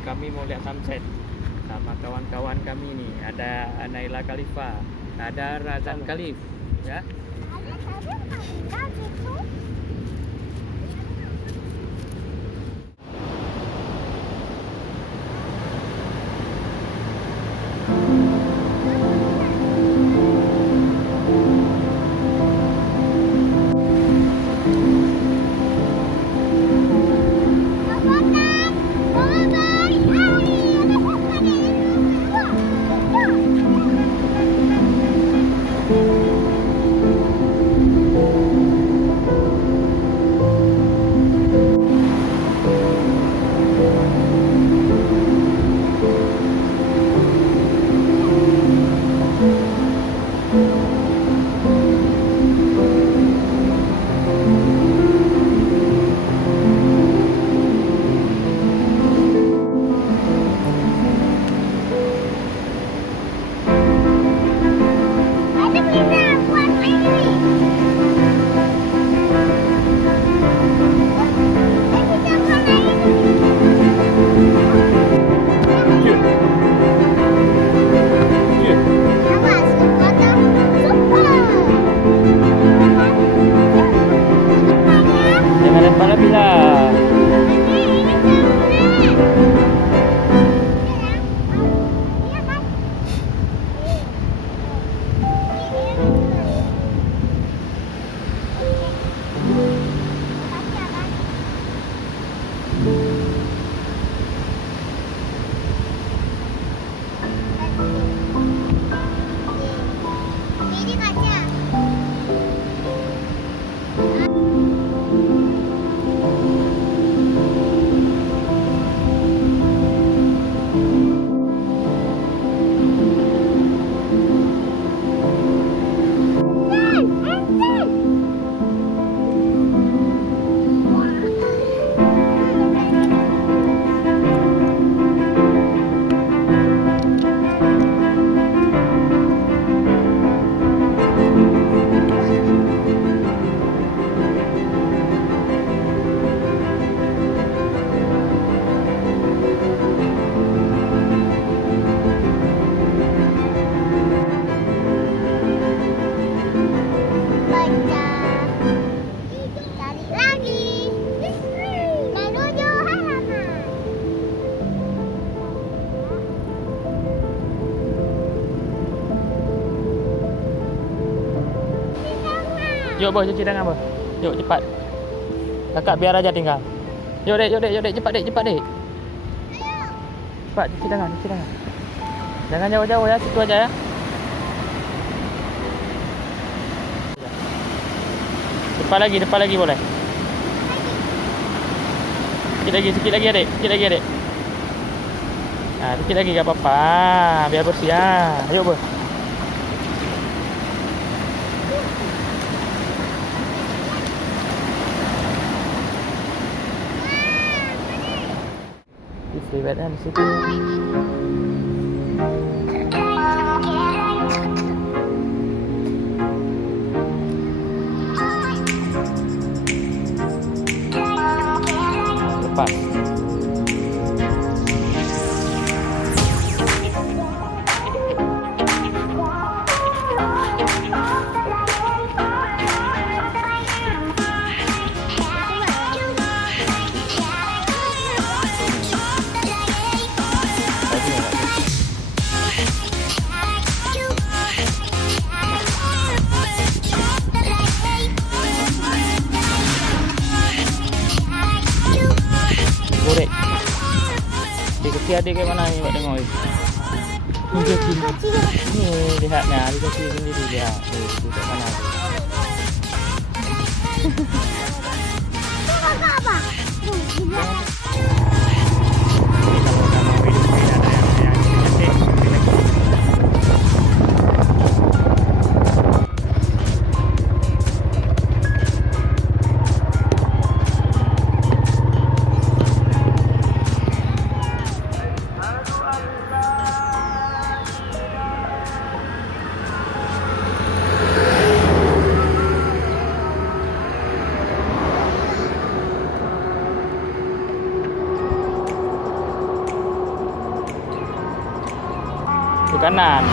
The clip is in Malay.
kami mau lihat sunset sama kawan-kawan kami nih. Ada Naila Khalifa, ada Razan Khalif, ya. Yuk, Bos, cuci tangan, Bos. Yuk, cepat. Kakak biar aja tinggal. Yuk, Dek, cepat, Dek. Cepat, cuci tangan. Jangan jauh-jauh ya, situ aja ya. Depan lagi boleh. Sikit lagi, Adik. Nah, sikit lagi enggak apa-apa. Biar bersih ya. Ayo, Bos. Libatnya di situ. Lepas. Adik ke mana ni buat tengok ni. Ni lihatnya dia kecil sendiri dia. Tu kat mana tu. Apa? ke kanan.